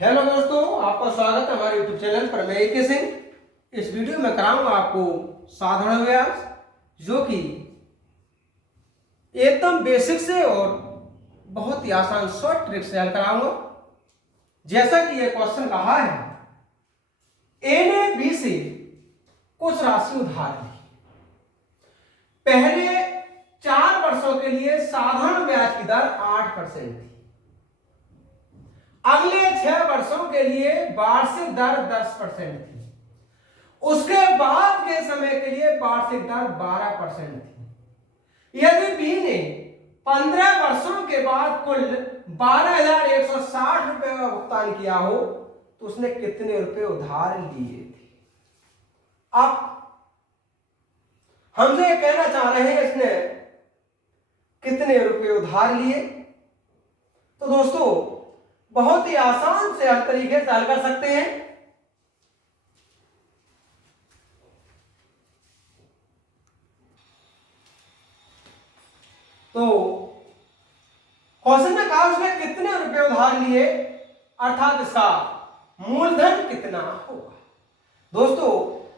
Hello दोस्तों, आपका स्वागत है हमारे यूट्यूब चैनल पर। मैं AK सिंह। इस वीडियो में कराऊंगा आपको साधारण अभ्यास, जो कि एकदम बेसिक से और बहुत ही आसान शॉर्ट ट्रिक से हल कराऊंगा। जैसा कि यह क्वेश्चन कहा है, ए ने बी से कुछ राशि उधार ली। पहले 4 वर्षों के लिए साधारण ब्याज की दर 8% थी। अगले 6 वर्षों के लिए वार्षिक दर 10% थी। उसके बाद के समय के लिए वार्षिक दर 12% थी। यदि बी ने 15 वर्षों के बाद कुल 12,160 रुपए का भुगतान किया हो, तो उसने कितने रुपए उधार लिए थे? अब हमसे ये कहना चाह रहे हैं इसने कितने रुपए उधार लिए। तो दोस्तों, बहुत ही आसान से हर तरीके से हल कर सकते हैं। तो क्वेश्चन में कहा उसने कितने रुपए उधार लिए, अर्थात इसका मूलधन कितना होगा। दोस्तों,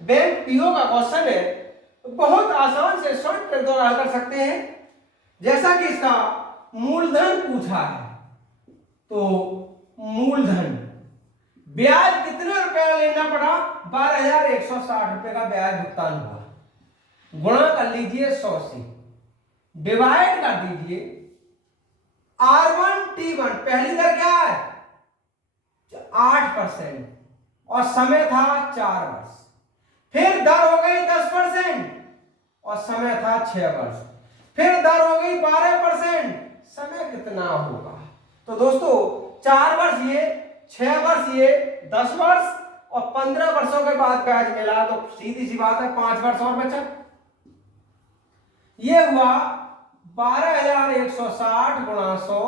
बैंक पीओ का क्वेश्चन है, तो बहुत आसान से शॉर्ट ट्रिक द्वारा हल कर सकते हैं। जैसा कि इसका मूलधन पूछा है, तो मूलधन ब्याज कितने रुपए का लेना पड़ा? 12,160 रुपए का ब्याज भुगतान हुआ। गुणा कर लीजिए 100 से, डिवाइड कर दीजिए R1T1। पहली दर क्या है? 8% और समय था 4 वर्ष। फिर दर हो गई 10% और समय था 6 वर्ष। फिर दर हो गई 12%, समय कितना होगा? तो दोस्तों, 4 वर्ष ये, 6 वर्ष ये, 10 वर्ष और 15 वर्षों के बाद ब्याज मिला, तो सीधी सी बात है 5 वर्ष और बचा। ये हुआ 12,160 गुणा 100,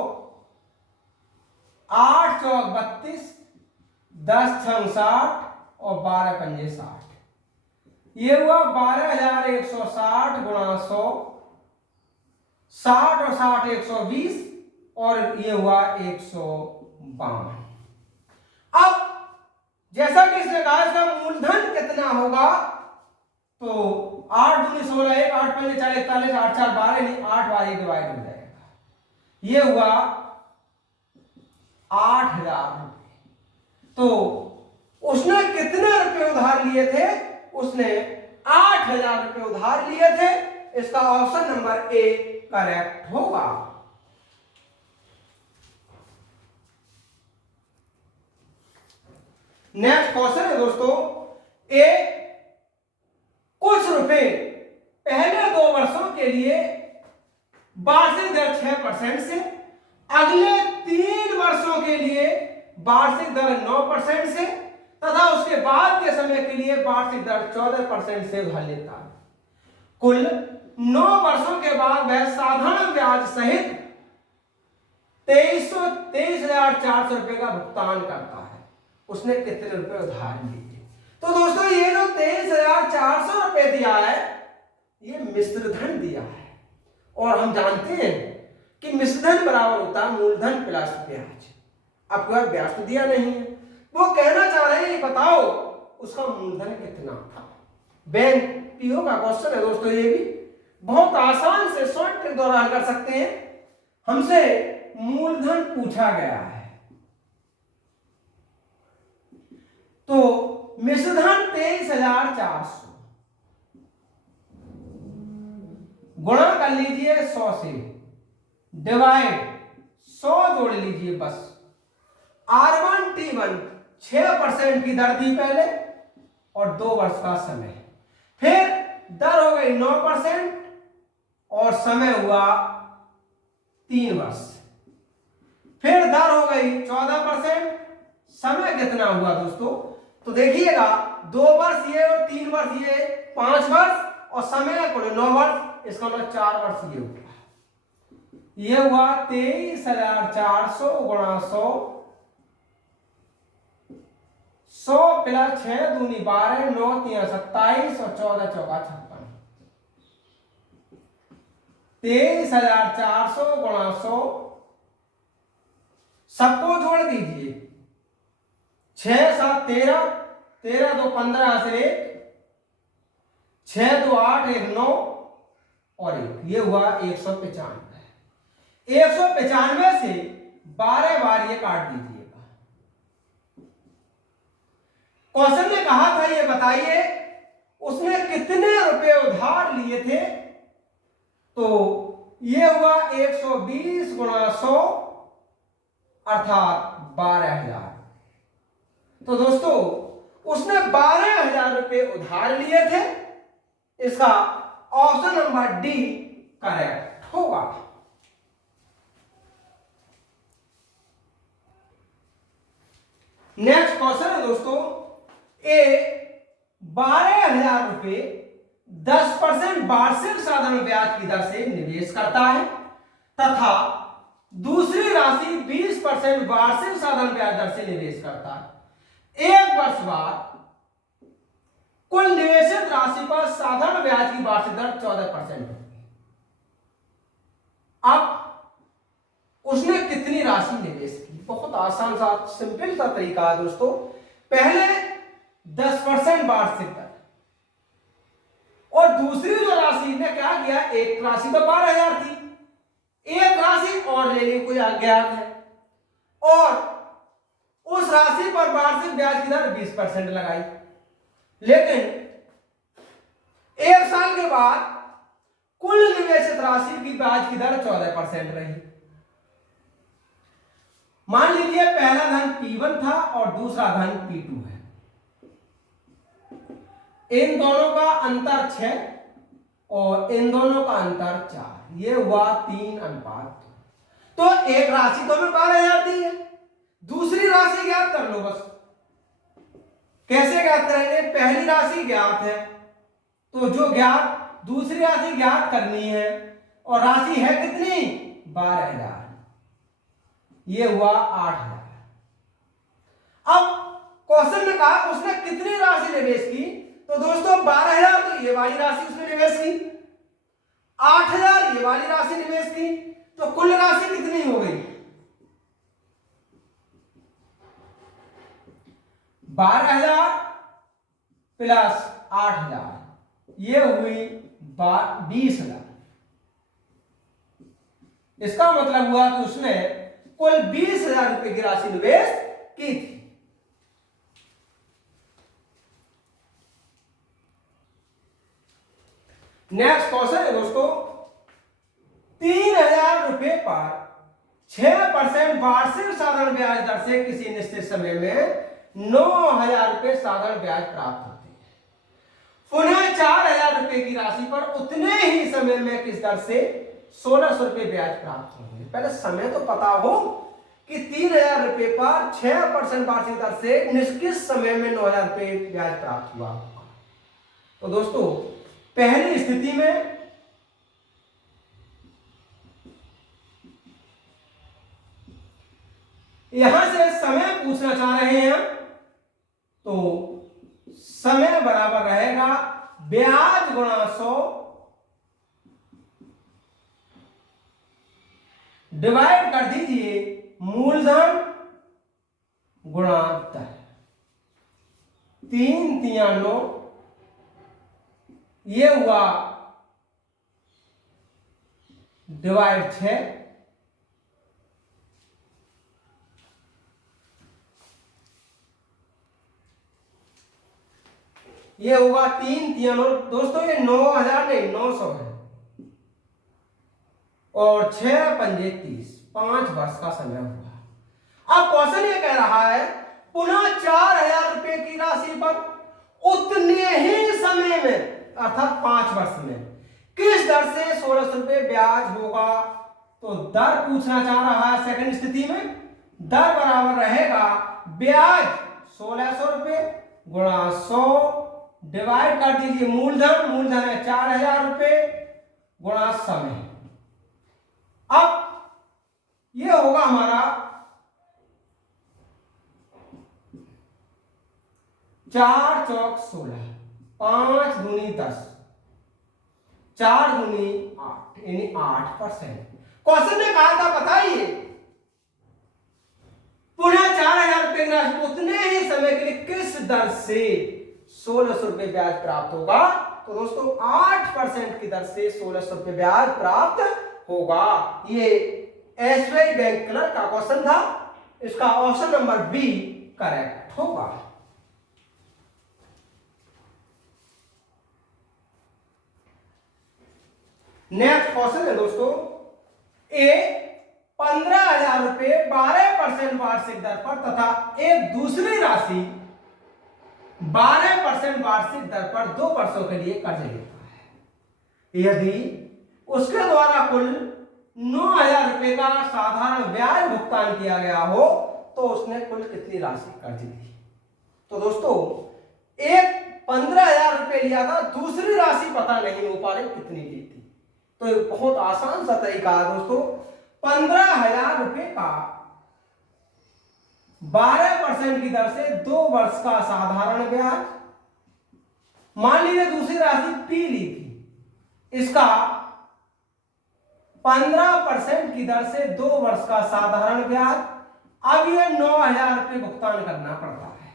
8 चौक 32, 10 छंग 60 और 12 पंजे 60। ये हुआ 12,160 गुणा 100, 60 और 60 120 और ये हुआ 152। अब जैसा कि इसने कहा इसका मूलधन कितना होगा, तो 8 दूनी 16, 1 8 पंजे 4 41, 8 4 12, नहीं 8 बार डिवाइड हो जाएगा। ये हुआ 8,000 रुपए। तो उसने कितने रुपए उधार लिए थे? उसने 8,000 रुपए उधार लिए थे। इसका ऑप्शन नंबर ए करेक्ट होगा। नेक्स्ट क्वेश्चन है दोस्तों, ए कुछ रुपए पहले 2 वर्षों के लिए वार्षिक दर 6% से, अगले 3 वर्षों के लिए वार्षिक दर 9% से तथा उसके बाद के समय के लिए वार्षिक दर 14% से उधार लेता है। कुल 9 वर्षों के बाद वह साधारण ब्याज सहित 23,400 रुपए का भुगतान करता है। उसने कितने रुपए उधार लिए? तो दोस्तों, ये जो 23,400 रुपए दिया है, ये मिश्र धन दिया है। और हम जानते हैं कि मिश्र धन बराबर होता है मूलधन प्लस ब्याज। अब कोई ब्याज तो दिया नहीं है, वो कहना चाह रहे हैं बताओ उसका मूलधन कितना था। बैंक पीओ का क्वेश्चन है दोस्तों, ये भी बहुत आसान से शॉर्ट ट्रिक द्वारा हल कर सकते हैं। हमसे मूलधन पूछा गया है, तो मिश्रधन 23,400 गुणा कर लीजिए 100 से, डिवाइड 100 जोड़ लीजिए बस। R1T1 6% की दर थी पहले और 2 वर्ष का समय। फिर दर हो गई 9% और समय हुआ 3 वर्ष। फिर दर हो गई 14%, समय कितना हुआ दोस्तों? तो देखिएगा 2 वर्ष ये और 3 वर्ष ये, 5 वर्ष और समय कुल 9 वर्ष, इसका मतलब 4 वर्ष ये हुआ। ये हुआ 23,400 गुणा 100, 100 प्लस 6 दूनी 12, 9 3 27 और 14 चौका 56। 23,400 गुणा 100, सबको जोड़ दीजिए, 6 7 13, 13 2 15 से 6 2 8 1 9 और 1, ये हुआ 195। 195 से 12 बार ये काट दीजिएगा। क्वेश्चन ने कहा था ये बताइए उसने कितने रुपए उधार लिए थे, तो ये हुआ 120 गुणा 100 अर्थात 12,000। तो दोस्तों उसने 12,000 रुपए उधार लिए थे। इसका ऑप्शन नंबर डी करेक्ट होगा। नेक्स्ट क्वेश्चन है दोस्तों, ए 12,000 रुपए 10% वार्षिक साधारण ब्याज की दर से निवेश करता है तथा दूसरी राशि 20% वार्षिक साधारण ब्याज दर से निवेश करता है। 1 वर्ष बाद कुल निवेशित राशि पर साधारण ब्याज की वार्षिक दर 14% होगी। अब उसने कितनी राशि निवेश की? बहुत आसान सा सिंपल सा तरीका है दोस्तों। पहले 10% वार्षिक दर और दूसरी जो राशि ने क्या किया, एक राशि तो 12,000 थी, एक राशि और लेने को ज्ञात है और उस राशि पर वार्षिक ब्याज की दर 20% लगाई। लेकिन 1 साल के बाद कुल निवेशित राशि की ब्याज की दर 14% रही। मान लीजिए पहला धन P1 था और दूसरा धन P2 है। इन दोनों का अंतर 6 और इन दोनों का अंतर 4, ये हुआ 3:2। तो एक राशि तो हमें 12,000 दी है, दूसरी राशि ज्ञात कर लो बस। कैसे ज्ञात करेंगे? पहली राशि ज्ञात है तो जो ज्ञात दूसरी राशि ज्ञात करनी है और राशि है कितनी? 12,000, ये हुआ 8,000। अब क्वेश्चन में कहा उसने कितनी राशि निवेश की, तो दोस्तों 12,000 तो ये वाली राशि उसने निवेश की, 8,000 ये वाली राशि निवेश की, तो कुल राशि कितनी हो गई? 12,000 प्लस 8,000, ये हुई 20,000। इसका मतलब हुआ कि उसने कुल 20,000 रुपए की राशि निवेश की थी। नेक्स्ट क्वेश्चन है दोस्तों, 3,000 रुपए पर 6% वार्षिक साधारण ब्याज दर से किसी निश्चित समय में 9,000 रुपए साधारण ब्याज प्राप्त होते हैं। पुनः 4,000 रुपए की राशि पर उतने ही समय में किस दर से 1,600 रुपए ब्याज प्राप्त होंगे। पहले समय तो पता हो कि 3,000 रुपए पर 6% वार्षिक दर से निश्चित समय में 9,000 रुपए ब्याज प्राप्त हुआ। तो दोस्तों पहली स्थिति में यहां से समय पूछना चाह रहे हैं, तो समय बराबर रहेगा ब्याज गुणा 100 डिवाइड कर दीजिए मूलधन गुणा 10, 3 3 9, ये हुआ डिवाइड 6, ये होगा 3 3 9। दोस्तों ये 9,000 नहीं 900 है और 6 पंजे 30, 5 वर्ष का समय हुआ। अब क्वेश्चन ये कह रहा है पुनः 4,000 रुपए की राशि पर उतने ही समय में अर्थात 5 वर्ष में किस दर से 1,600 रुपए ब्याज होगा। तो दर पूछना चाह रहा है सेकंड स्थिति में। दर बराबर रहेगा ब्याज 1,600 रुपए गुणा 100 डिवाइड कर दीजिए मूलधन, मूलधन है 4,000 रुपए गुणा समय। अब यह होगा हमारा 4 चौक 16, 5 दूनी 10, 4 दूनी 8 यानी 8%। क्वेश्चन ने कहा था बताइए पुनः 4,000 रुपए की राशि उतने ही समय के लिए किस दर से 1,600 रुपए ब्याज प्राप्त होगा? तो दोस्तों 8% की दर से 1,600 रुपए ब्याज प्राप्त होगा। ये एसबीआई बैंक क्लर्क का क्वेश्चन था। इसका ऑप्शन नंबर बी करेक्ट होगा। नेक्स्ट क्वेश्चन है दोस्तों, ए 15,000 रुपए 12% वार्षिक दर पर तथा एक दूसरी राशि 12% वार्षिक दर पर 2 वर्षों के लिए कर्ज लेता है। यदि उसके द्वारा कुल 9,000 रुपए का साधारण ब्याज भुगतान किया गया हो तो उसने कुल कितनी राशि कर्ज ली? तो दोस्तों एक 15,000 रुपए लिया था, दूसरी राशि पता नहीं हो पा रही कितनी ली थी। तो बहुत आसान सा तरीका है दोस्तों, 15,000 रुपए का 12% की दर से 2 वर्ष का साधारण ब्याज, मान लीजिए दूसरी राशि पी ली थी, इसका 15% की दर से 2 वर्ष का साधारण ब्याज। अब ये 9,000 रुपए भुगतान करना पड़ता है।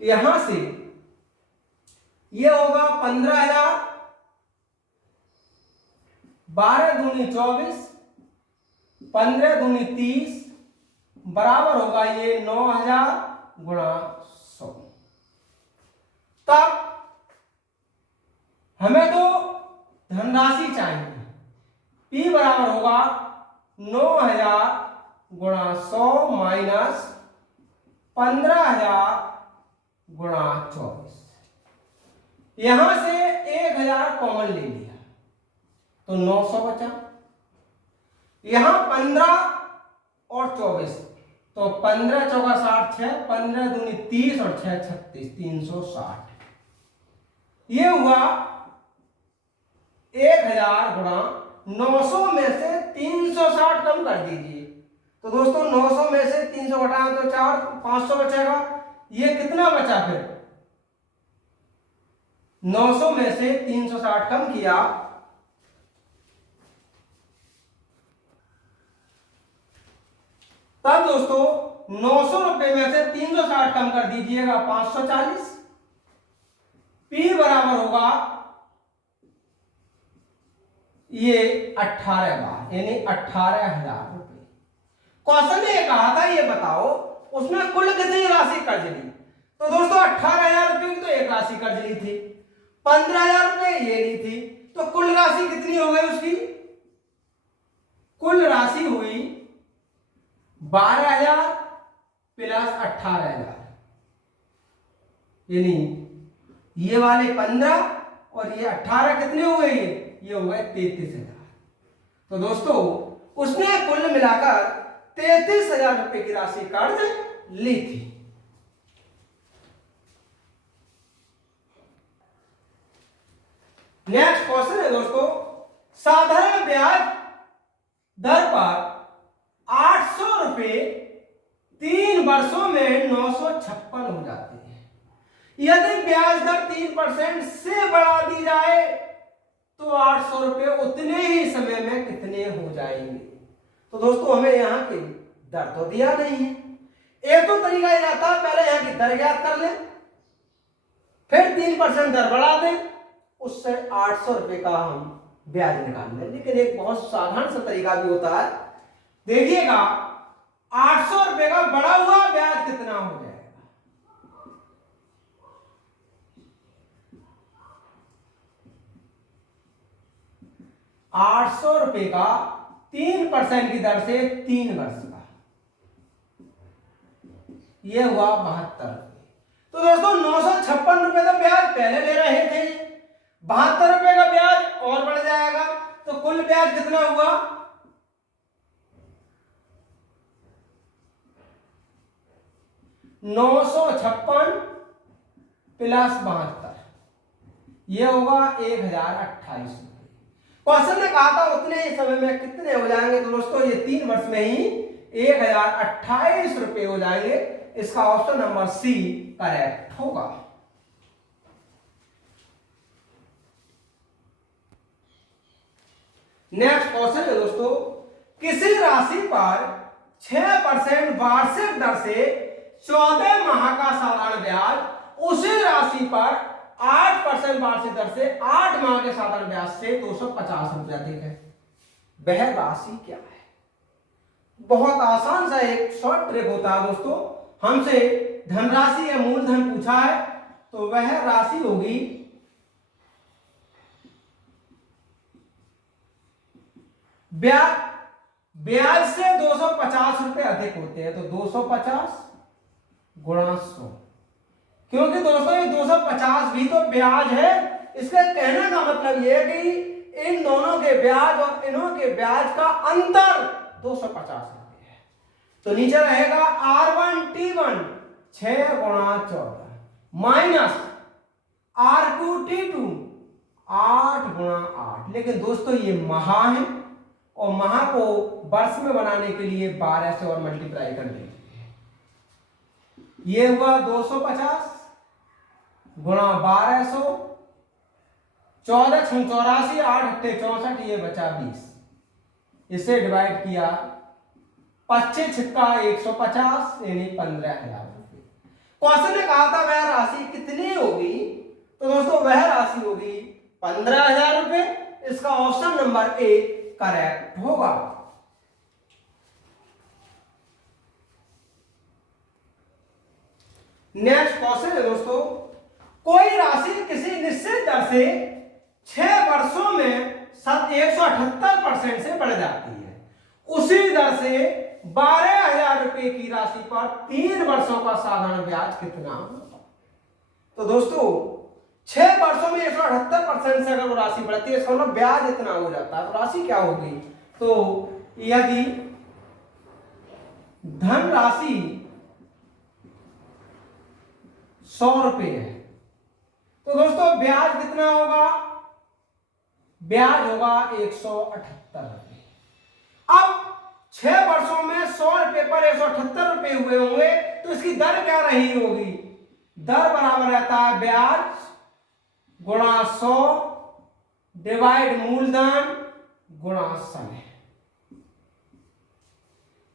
यहां से ये होगा 15,000, 12 दूनी 24, 15 दूनी 30 बराबर होगा ये 9,000 गुणा 100। तब हमें तो धनराशि चाहिए, P बराबर होगा 9,000 गुणा 100 माइनस 15,000 गुणा 24। यहां से 1,000 कॉमन ले लिया तो 900 बचा। यहां 15 और 24 तो 15 चौका 60, 6, 15 दूनी 30 और 6 36, 360। ये हुआ 1,000 गुणा 900 में से 360 कम कर दीजिए। तो दोस्तों 900 में से 300 घटाएं तो 4, 500 बचेगा। ये कितना बचा फिर? 900 में से 360 कम किया तब दोस्तों 900 रुपए में से 360 कम कर दीजिएगा 540। P बराबर होगा ये 18 बार, यानी 18,000 रुपए। क्वेश्चन ने कहा था ये बताओ उसमें कुल कितनी राशि कर्ज ली? तो दोस्तों 18,000 रुपए की तो एक राशि कर्ज ली थी, 15,000 रुपए ये ली थी, तो कुल राशि कितनी हो गई उसकी? कुल राशि हुई 12,000 प्लस 18,000, यानी ये वाले 15 और ये 18 कितने हो गए? ये हो गए 33,000। तो दोस्तों उसने कुल मिलाकर 33,000 रुपए की राशि कर्ज ली थी। नेक्स्ट क्वेश्चन है दोस्तों, साधारण ब्याज दर पर 800 रुपए 3 वर्षों में 956 हो जाते हैं। यदि ब्याज दर 3% से बढ़ा दी जाए तो 800 रुपए उतने ही समय में कितने हो जाएंगे? तो दोस्तों हमें यहाँ की दर तो दिया नहीं है। एक तो तरीका यह रहता है पहले यहाँ की दर ज्ञात कर लें, फिर 3% दर बढ़ा दें, उससे 800 रुपए का हम ब्याज निकाल लें। लेकिन एक बहुत साधारण सा तरीका भी होता है, देखिएगा 800 रुपए का बढ़ा हुआ ब्याज कितना हो जाएगा? 800 रुपए का 3% की दर से 3 वर्ष का, यह हुआ 72 रुपए। तो दोस्तों 956 रुपए तो ब्याज पहले ले रहे थे, 72 रुपए का ब्याज और बढ़ जाएगा, तो कुल ब्याज कितना हुआ? 956 प्लस 72, यह होगा 1,028 रुपए। क्वेश्चन ने कहा था उतने ही समय में कितने हो जाएंगे? तो दोस्तों ये 3 वर्ष में ही 1,028 रुपए हो जाएंगे। इसका ऑप्शन नंबर सी करेक्ट होगा। नेक्स्ट क्वेश्चन है दोस्तों, किसी राशि पर 6% वार्षिक दर से 14 माह का साधारण ब्याज उसी राशि पर 8% वार्षिक दर से 8 माह के साधारण ब्याज से 250 रुपया अधिक है। वह राशि क्या है? बहुत आसान सा एक शॉर्ट ट्रिक होता है दोस्तों। हमसे धनराशि या मूलधन पूछा है तो वह राशि होगी ब्याज से 250 रुपए अधिक होते हैं तो 250 गुणा 100। क्योंकि दोस्तों ये 250 भी तो ब्याज है। इसके कहने का मतलब ये है कि इन दोनों के ब्याज और इन्हों के ब्याज का अंतर 250 रुपए है। तो नीचे रहेगा R1T1 6 गुणा 14 माइनस R2T2 8 गुणा 8। लेकिन दोस्तों ये माह है और माह को वर्ष में बनाने के लिए 12 से और मल्टीप्लाई कर देंगे। ये हुआ 250 गुणा 1200, 14 6 84, 8 8 64, ये बचा 20। इसे डिवाइड किया 25 छिक्का 150 यानी 15,000 रुपये। क्वेश्चन ने कहा था वह राशि कितनी होगी, तो दोस्तों वह राशि होगी 15,000 रुपये। इसका ऑप्शन नंबर ए करेक्ट होगा। नेक्स्ट क्वेश्चन है दोस्तों, कोई राशि किसी निश्चित दर से 6 वर्षों में 178% से बढ़ जाती है। उसी दर से 12,000 रुपए की राशि पर 3 वर्षों का साधारण ब्याज कितना होगा? तो दोस्तों 6 वर्षों में 178% से अगर वो राशि बढ़ती है इसका मतलब ब्याज इतना हो जाता है। तो राशि क्या होगी? तो यदि धन राशि 100 रुपए है तो दोस्तों ब्याज कितना होगा? ब्याज होगा 178 रुपए। अब 6 वर्षों में 100 रुपए पर 178 रुपए हुए होंगे तो इसकी दर क्या रही होगी? दर बराबर रहता है ब्याज गुणा 100 डिवाइड मूलधन गुणा समय।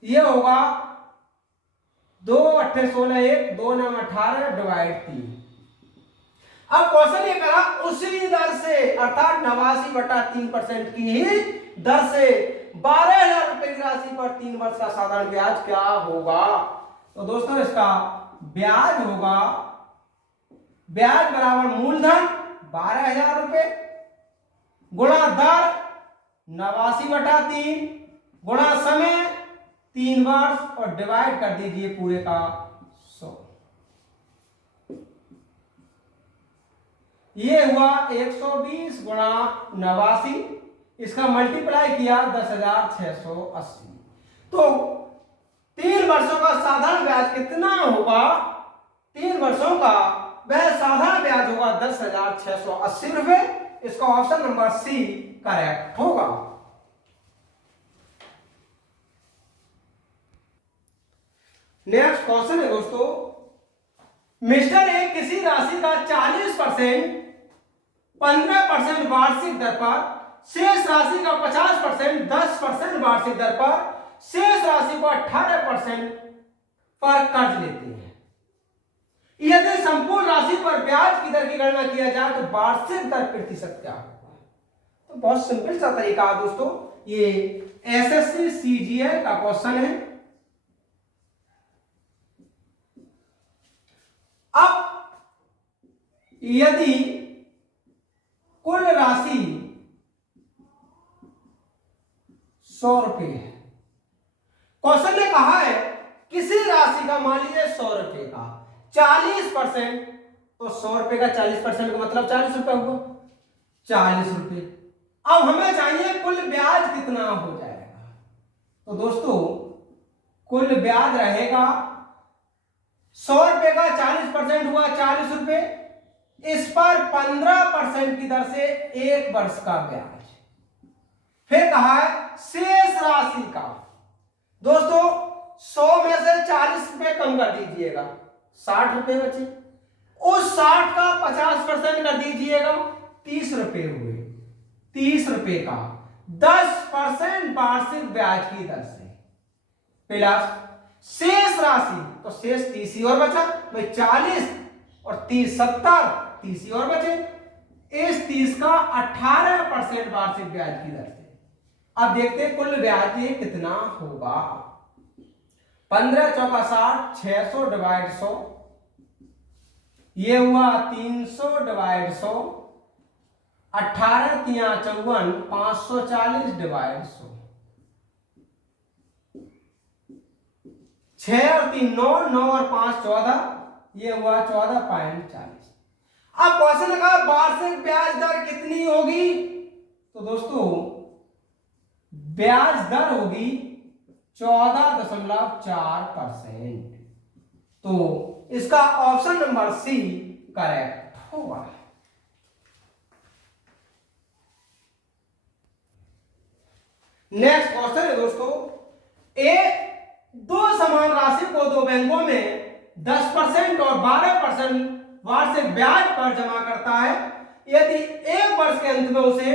यह होगा 2 8 16 1 2 9 18 डिवाइड 3। अब क्वेश्चन ये कहा उसी दर से अर्थात 89/3% की ही दर से 12,000 रुपए की राशि पर 3 वर्ष का साधारण ब्याज क्या होगा? तो दोस्तों इसका ब्याज होगा ब्याज बराबर मूलधन 12,000 रुपए गुणा दर 89/3 गुणा समय 3 वर्ष और डिवाइड कर दीजिए पूरे का 100। ये हुआ 120 गुणा 89, इसका मल्टीप्लाई किया 10,680। तो 3 वर्षों का साधारण ब्याज कितना होगा? 3 वर्षों का वह साधारण ब्याज होगा 10,680 रुपए। इसका ऑप्शन नंबर सी करेक्ट होगा। नेक्स्ट क्वेश्चन है दोस्तों, मिस्टर ए किसी राशि का 40% 15% वार्षिक दर पर, शेष राशि का 50% 10% वार्षिक दर पर, शेष राशि को 18% पर कर्ज लेते हैं। यदि संपूर्ण राशि पर ब्याज की दर की गणना किया जाए तो वार्षिक दर प्रतिशत क्या होगा? तो बहुत सिंपल सा तरीका है दोस्तों, ये एसएससी सीजीएल का क्वेश्चन है। अब यदि कुल राशि 100 रुपए है, क्वेश्चन ने कहा है किसी राशि का मान लीजिए 100 रुपए का 40%, तो 100 रुपए का 40% का मतलब 40 रुपए हुआ 40 रुपए। अब हमें चाहिए कुल ब्याज कितना हो जाएगा। तो दोस्तों कुल ब्याज रहेगा 100 रुपए का 40% हुआ 40 रुपए, इस पर 15% की दर से 1 वर्ष का ब्याज। फिर कहा है शेष राशि का, दोस्तों 100 में से 40 रुपए कम कर दीजिएगा 60 रुपए बचे, उस 60 का 50% कर दीजिएगा 30 रुपए हुए। 30 रुपए का 10% वार्षिक ब्याज की दर से प्लस शेष राशि, तो शेष 30 और बचा भाई 40 और 30 70, 30 और बचे। इस 30 का 18% वार्षिक ब्याज की दर से। अब देखते हैं कुल ब्याज ये कितना होगा। 15 चौका 60, 600 डिवाइड 100, ये हुआ 300 डिवाइड 100, 18 तिया 54, 540 डिवाइड 100, 6 और 3 9, 9 और 5 14, ये हुआ 14.40। अब क्वेश्चन का वार्षिक ब्याज दर कितनी होगी? तो दोस्तों ब्याज दर होगी 14.4%। तो इसका ऑप्शन नंबर सी करेक्ट होगा। नेक्स्ट क्वेश्चन है दोस्तों, दो समान राशि को दो बैंकों में 10% और 12% वार्षिक ब्याज पर जमा करता है। यदि एक वर्ष के अंत में उसे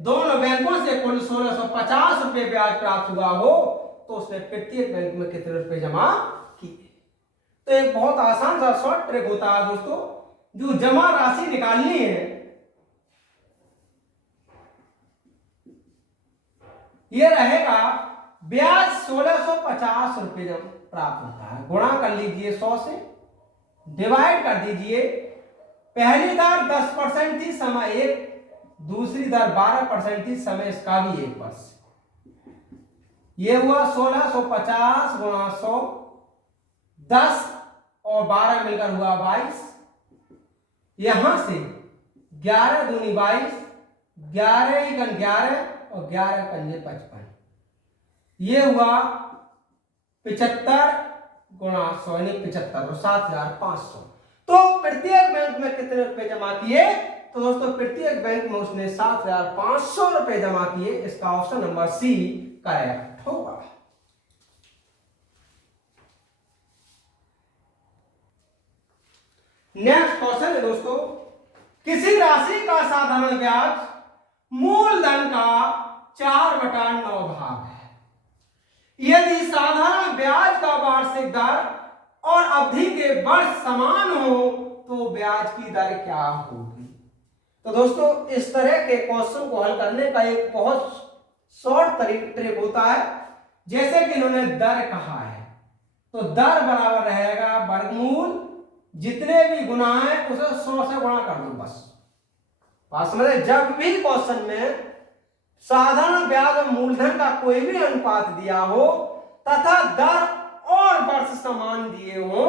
दोनों बैंकों से कुल 1650 रुपए ब्याज प्राप्त हुआ हो, तो उसने प्रत्येक बैंक में कितने रुपए जमा किए? तो एक बहुत आसान सा शॉर्ट ट्रिक होता है दोस्तों, जो जमा राशि निकालनी है ये रहेगा ब्याज 1650 रुपए जब प्राप्त होता है, गुणा कर लीजिए 100 से, डिवाइड कर दीजिए। पहली दर 10% थी समय 1, दूसरी दर 12% थी समय इसका भी 1 वर्ष। ये हुआ 1650 गुणा 100, 10 और 12 मिलकर हुआ 22। यहां से 11 दूनी 22, 11 एकन 11 और 11 पंजे 55। ये हुआ 75 गुणा 100 यानी 75 और 7500। तो प्रत्येक बैंक में कितने रुपए जमा किए? तो दोस्तों प्रत्येक बैंक में उसने 7500 रुपए जमा किए। इसका ऑप्शन नंबर सी करेक्ट होगा। नेक्स्ट क्वेश्चन है दोस्तों, किसी राशि का साधारण ब्याज मूलधन का 4/9 भाग है। यदि साधारण ब्याज का वार्षिक दर और अवधि के वर्ष समान हो तो ब्याज की दर क्या होगी? तो दोस्तों इस तरह के क्वेश्चन को हल करने का एक बहुत शॉर्ट ट्रिक होता है। जैसे कि इन्होंने दर कहा है, तो दर बराबर रहेगा वर्गमूल, जितने भी गुना है उसे 100 से गुणा कर दो बस। बात समझे? जब भी क्वेश्चन में साधारण ब्याज और मूलधन का कोई भी अनुपात दिया हो तथा दर और वर्ष समान दिए हो,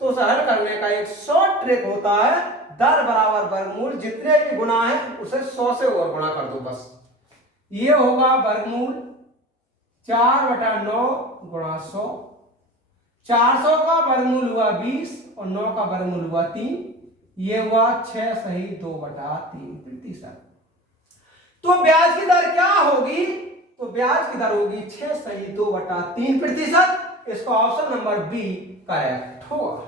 तो उसे हल करने का एक शॉर्ट ट्रिक होता है, दर बराबर वर्गमूल, जितने भी गुना है उसे 100 से और गुणा कर दो बस। ये होगा वर्गमूल 4/9 गुणा 100, 400 का वर्गमूल हुआ 20 और 9 का वर्गमूल हुआ 3, ये हुआ 6 सही 2/3%। तो ब्याज की दर क्या होगी? तो ब्याज की दर होगी 6 सही 2/3%। इसका ऑप्शन नंबर बी करेक्ट होगा।